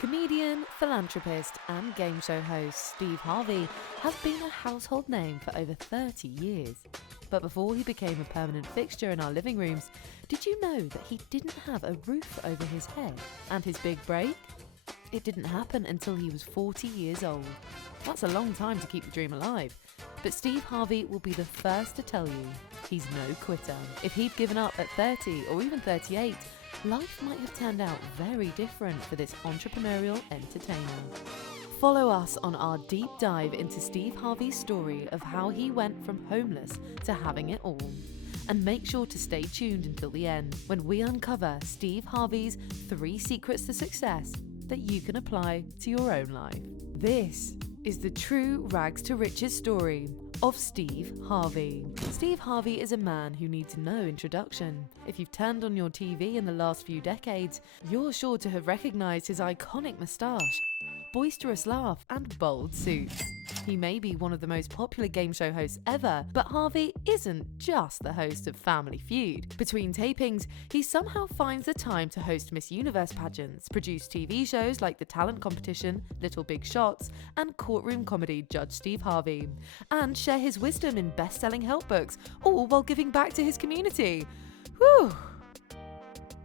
Comedian, philanthropist and game show host Steve Harvey has been a household name for over 30 years. But before he became a permanent fixture in our living rooms, did you know that he didn't have a roof over his head? And his big break? It didn't happen until he was 40 years old. That's a long time to keep the dream alive. But Steve Harvey will be the first to tell you he's no quitter. If he'd given up at 30 or even 38, life might have turned out very different for this entrepreneurial entertainer. Follow us on our deep dive into Steve Harvey's story of how he went from homeless to having it all. And make sure to stay tuned until the end when we uncover Steve Harvey's 3 secrets to success that you can apply to your own life. This is the true rags to riches story of Steve Harvey. Steve Harvey is a man who needs no introduction. If you've turned on your TV in the last few decades, you're sure to have recognized his iconic moustache, boisterous laugh and bold suits. He may be one of the most popular game show hosts ever, but Harvey isn't just the host of Family Feud. Between tapings, he somehow finds the time to host Miss Universe pageants, produce TV shows like The Talent Competition, Little Big Shots, and courtroom comedy Judge Steve Harvey, and share his wisdom in best-selling help books, all while giving back to his community. Whew!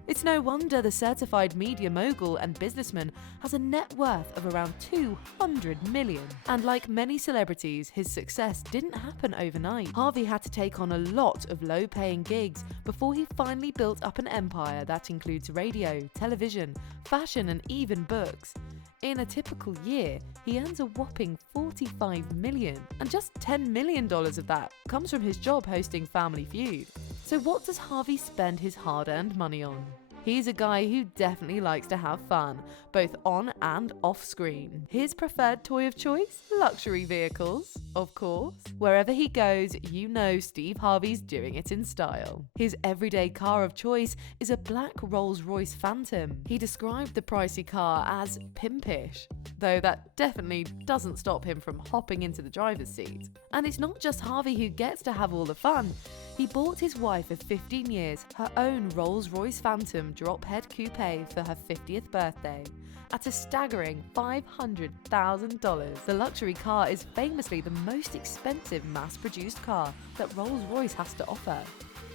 It's no wonder the certified media mogul and businessman has a net worth of around 200 million. And like many celebrities, his success didn't happen overnight. Harvey had to take on a lot of low-paying gigs before he finally built up an empire that includes radio, television, fashion and even books. In a typical year, he earns a whopping $45 million, and just $10 million of that comes from his job hosting Family Feud. So what does Harvey spend his hard-earned money on? He's a guy who definitely likes to have fun, both on and off screen. His preferred toy of choice? Luxury vehicles, of course. Wherever he goes, you know Steve Harvey's doing it in style. His everyday car of choice is a black Rolls Royce Phantom. He described the pricey car as pimpish, though that definitely doesn't stop him from hopping into the driver's seat. And it's not just Harvey who gets to have all the fun. He bought his wife of 15 years her own Rolls Royce Phantom drop-head coupe for her 50th birthday at a staggering $500,000. The luxury car is famously the most expensive mass-produced car that Rolls-Royce has to offer.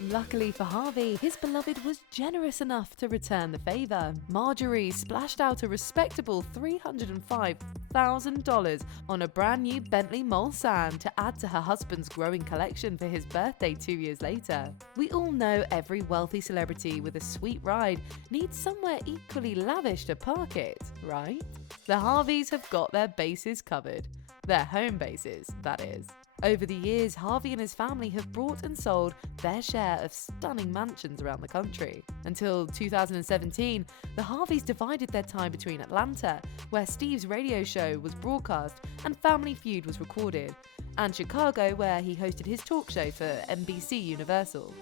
Luckily for Harvey, his beloved was generous enough to return the favour. Marjorie splashed out a respectable $305,000 on a brand new Bentley Mulsanne to add to her husband's growing collection for his birthday 2 years later. We all know every wealthy celebrity with a sweet ride needs somewhere equally lavish to park it, right? The Harveys have got their bases covered. Their home bases, that is. Over the years, Harvey and his family have bought and sold their share of stunning mansions around the country. Until 2017, the Harveys divided their time between Atlanta, where Steve's radio show was broadcast and Family Feud was recorded, and Chicago, where he hosted his talk show for NBC Universal.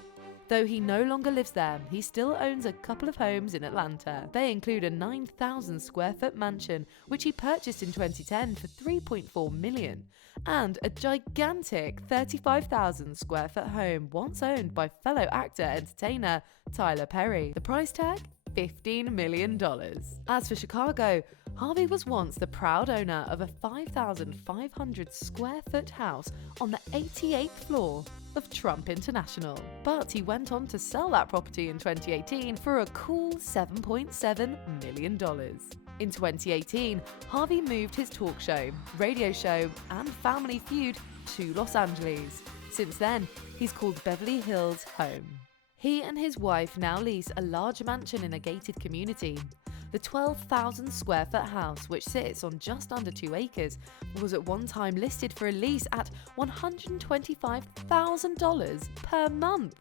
Though he no longer lives there, he still owns a couple of homes in Atlanta. They include a 9,000 square foot mansion, which he purchased in 2010 for $3.4 million, and a gigantic 35,000 square foot home once owned by fellow actor-entertainer Tyler Perry. The price tag? $15 million. As for Chicago, Harvey was once the proud owner of a 5,500 square foot house on the 88th floor of Trump International. But he went on to sell that property in 2018 for a cool $7.7 million. In 2018, Harvey moved his talk show, radio show, and Family Feud to Los Angeles. Since then, he's called Beverly Hills home. He and his wife now lease a large mansion in a gated community. The 12,000 square foot house, which sits on just under 2 acres, was at one time listed for a lease at $125,000 per month.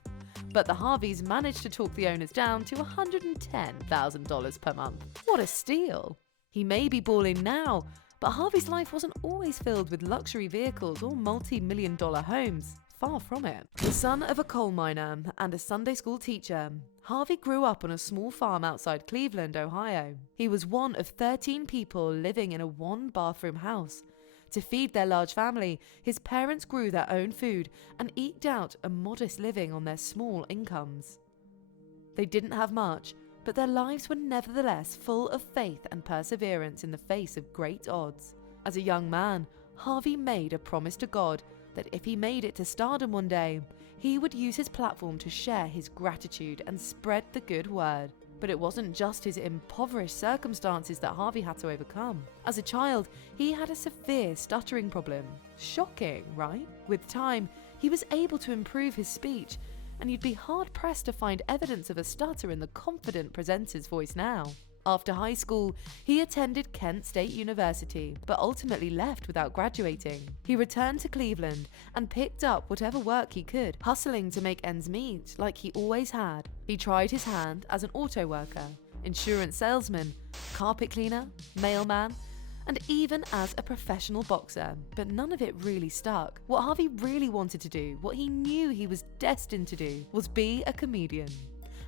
But the Harveys managed to talk the owners down to $110,000 per month. What a steal! He may be balling now, but Harvey's life wasn't always filled with luxury vehicles or multi-million-dollar homes. Far from it. The son of a coal miner and a Sunday school teacher, Harvey grew up on a small farm outside Cleveland, Ohio. He was one of 13 people living in a 1-bathroom house. To feed their large family, his parents grew their own food and eked out a modest living on their small incomes. They didn't have much, but their lives were nevertheless full of faith and perseverance in the face of great odds. As a young man, Harvey made a promise to God that if he made it to stardom one day, he would use his platform to share his gratitude and spread the good word. But it wasn't just his impoverished circumstances that Harvey had to overcome. As a child, he had a severe stuttering problem. Shocking, right? With time, he was able to improve his speech, and you'd be hard-pressed to find evidence of a stutter in the confident presenter's voice now. After high school, he attended Kent State University, but ultimately left without graduating. He returned to Cleveland and picked up whatever work he could, hustling to make ends meet like he always had. He tried his hand as an auto worker, insurance salesman, carpet cleaner, mailman, and even as a professional boxer, but none of it really stuck. What Harvey really wanted to do, what he knew he was destined to do, was be a comedian.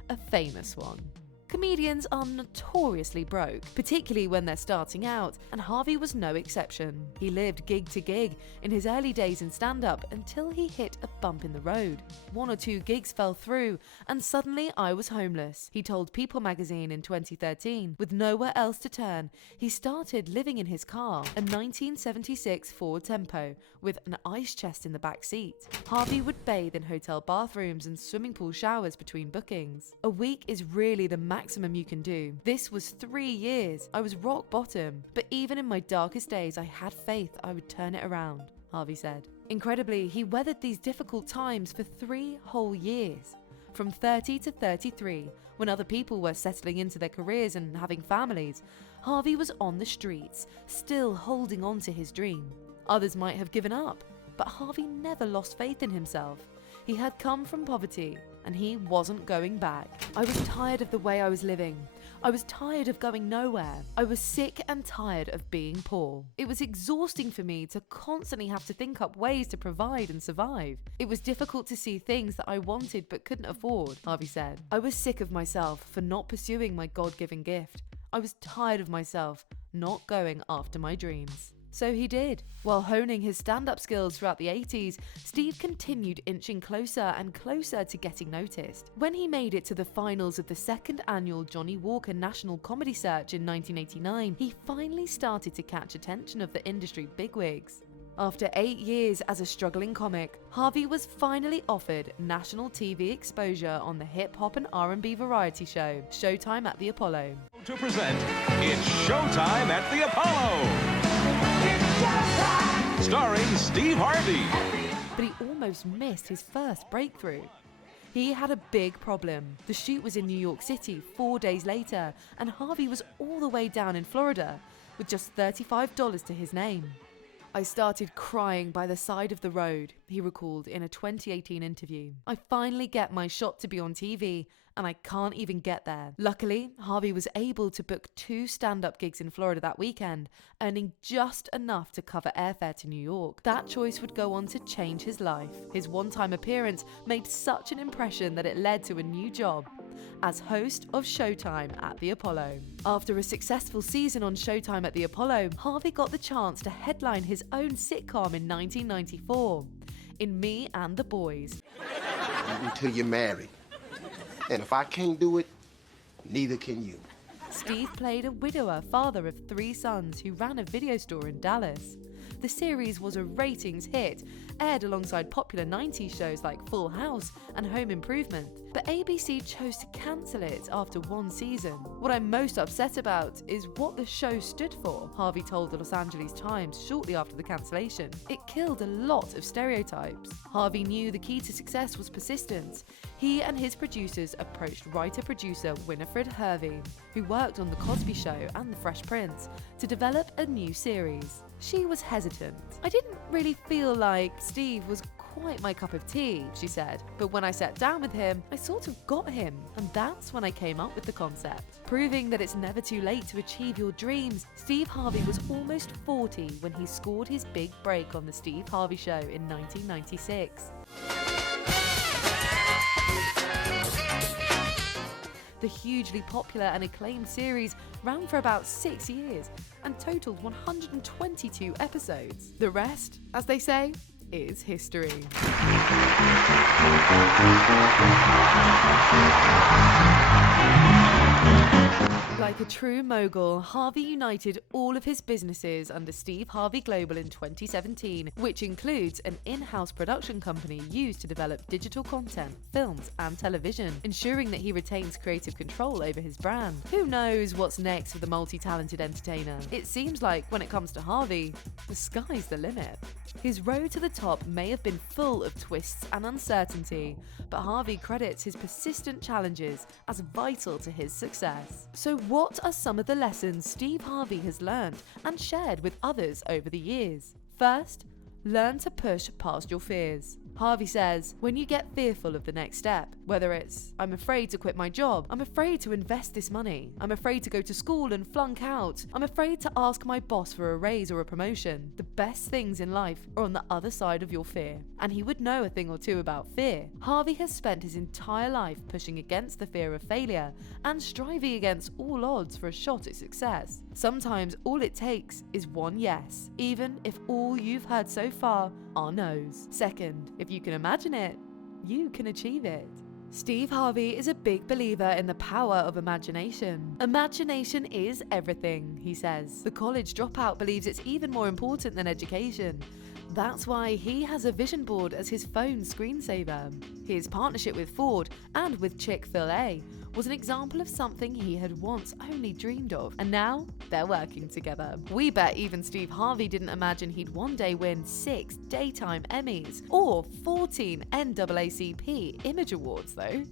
A famous one. Comedians are notoriously broke, particularly when they're starting out, and Harvey was no exception. He lived gig to gig in his early days in stand-up until he hit a bump in the road. 1 or 2 gigs fell through, and suddenly I was homeless, he told People magazine in 2013. With nowhere else to turn, he started living in his car, a 1976 Ford Tempo, with an ice chest in the back seat. Harvey would bathe in hotel bathrooms and swimming pool showers between bookings. A week is really the maximum you can do. This was 3 years. I was rock bottom, but even in my darkest days, I had faith I would turn it around, Harvey said. Incredibly, he weathered these difficult times for 3 whole years. From 30 to 33, when other people were settling into their careers and having families, Harvey was on the streets, still holding on to his dream. Others might have given up, but Harvey never lost faith in himself. He had come from poverty, and he wasn't going back. I was tired of the way I was living. I was tired of going nowhere. I was sick and tired of being poor. It was exhausting for me to constantly have to think up ways to provide and survive. It was difficult to see things that I wanted but couldn't afford, Harvey said. I was sick of myself for not pursuing my God-given gift. I was tired of myself not going after my dreams. So he did. While honing his stand-up skills throughout the 80s, Steve continued inching closer and closer to getting noticed. When he made it to the finals of the 2nd annual Johnny Walker National Comedy Search in 1989, he finally started to catch attention of the industry bigwigs. After 8 years as a struggling comic, Harvey was finally offered national TV exposure on the hip-hop and R&B variety show, Showtime at the Apollo. To present, it's Showtime at the Apollo! Starring Steve Harvey. But he almost missed his first breakthrough. He had a big problem. The shoot was in New York City 4 days later, and Harvey was all the way down in Florida with just $35 to his name. I started crying by the side of the road, he recalled in a 2018 interview. I finally get my shot to be on TV, and I can't even get there. Luckily, Harvey was able to book 2 stand-up gigs in Florida that weekend, earning just enough to cover airfare to New York. That choice would go on to change his life. His one-time appearance made such an impression that it led to a new job as host of Showtime at the Apollo. After a successful season on Showtime at the Apollo, Harvey got the chance to headline his own sitcom in 1994, in Me and the Boys. Until you're married. And if I can't do it, neither can you. Steve played a widower, father of 3 sons, who ran a video store in Dallas. The series was a ratings hit, aired alongside popular 90s shows like Full House and Home Improvement. But ABC chose to cancel it after 1 season. What I'm most upset about is what the show stood for, Harvey told the Los Angeles Times shortly after the cancellation. It killed a lot of stereotypes. Harvey knew the key to success was persistence. He and his producers approached writer-producer Winifred Hervey, who worked on The Cosby Show and The Fresh Prince, to develop a new series. She was hesitant. I didn't really feel like Steve was quite my cup of tea, she said. But when I sat down with him, I sort of got him. And that's when I came up with the concept. Proving that it's never too late to achieve your dreams, Steve Harvey was almost 40 when he scored his big break on The Steve Harvey Show in 1996. The hugely popular and acclaimed series ran for about 6 years and totaled 122 episodes. The rest, as they say, is history. Like a true mogul, Harvey united all of his businesses under Steve Harvey Global in 2017, which includes an in-house production company used to develop digital content, films, and television, ensuring that he retains creative control over his brand. Who knows what's next for the multi-talented entertainer? It seems like when it comes to Harvey, the sky's the limit. His road to the top may have been full of twists and uncertainty, but Harvey credits his persistent challenges as vital to his success. So what are some of the lessons Steve Harvey has learned and shared with others over the years? First, learn to push past your fears. Harvey says, when you get fearful of the next step, whether it's, I'm afraid to quit my job, I'm afraid to invest this money, I'm afraid to go to school and flunk out, I'm afraid to ask my boss for a raise or a promotion, the best things in life are on the other side of your fear. And he would know a thing or two about fear. Harvey has spent his entire life pushing against the fear of failure and striving against all odds for a shot at success. Sometimes all it takes is one yes, even if all you've heard so far are no's. Second, if you can imagine it, you can achieve it. Steve Harvey is a big believer in the power of imagination. Imagination is everything, he says. The college dropout believes it's even more important than education. That's why he has a vision board as his phone screensaver. His partnership with Ford and with Chick-fil-A was an example of something he had once only dreamed of, and now they're working together. We bet even Steve Harvey didn't imagine he'd one day win 6 Daytime Emmys or 14 NAACP Image Awards, though.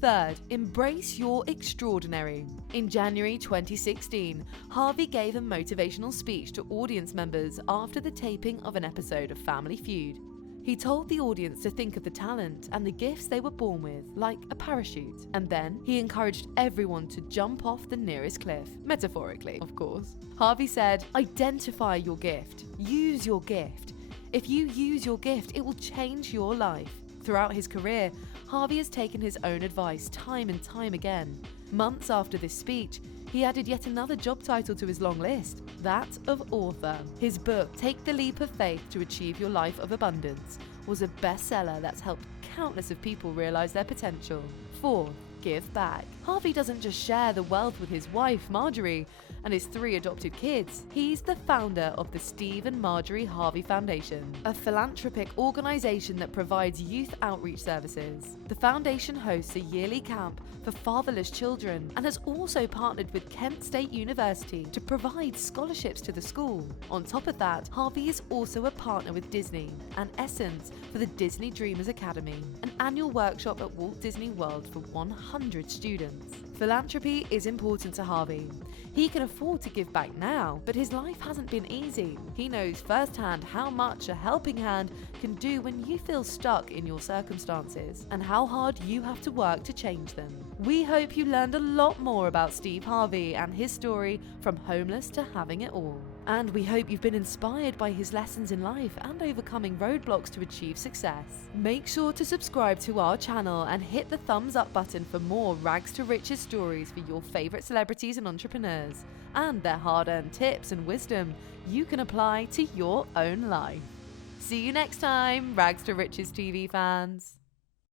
Third, embrace your extraordinary. In January 2016, Harvey gave a motivational speech to audience members after the taping of an episode of Family Feud. He told the audience to think of the talent and the gifts they were born with, like a parachute. And then he encouraged everyone to jump off the nearest cliff, metaphorically, of course. Harvey said, identify your gift. Use your gift. If you use your gift, it will change your life. Throughout his career, Harvey has taken his own advice time and time again. Months after this speech, he added yet another job title to his long list, that of author. His book, Take the Leap of Faith to Achieve Your Life of Abundance, was a bestseller that's helped countless of people realize their potential. 4. Give back. Harvey doesn't just share the wealth with his wife, Marjorie, and his 3 adopted kids. He's the founder of the Steve and Marjorie Harvey Foundation, a philanthropic organization that provides youth outreach services. The foundation hosts a yearly camp for fatherless children and has also partnered with Kent State University to provide scholarships to the school. On top of that, Harvey is also a partner with Disney and Essence for the Disney Dreamers Academy, an annual workshop at Walt Disney World for 100 students. Philanthropy is important to Harvey. He can afford to give back now, but his life hasn't been easy. He knows firsthand how much a helping hand can do when you feel stuck in your circumstances and how hard you have to work to change them. We hope you learned a lot more about Steve Harvey and his story from homeless to having it all. And we hope you've been inspired by his lessons in life and overcoming roadblocks to achieve success. Make sure to subscribe to our channel and hit the thumbs up button for more rags to riches stories for your favorite celebrities and entrepreneurs, and their hard-earned tips and wisdom you can apply to your own life. See you next time, Rags to Riches TV fans.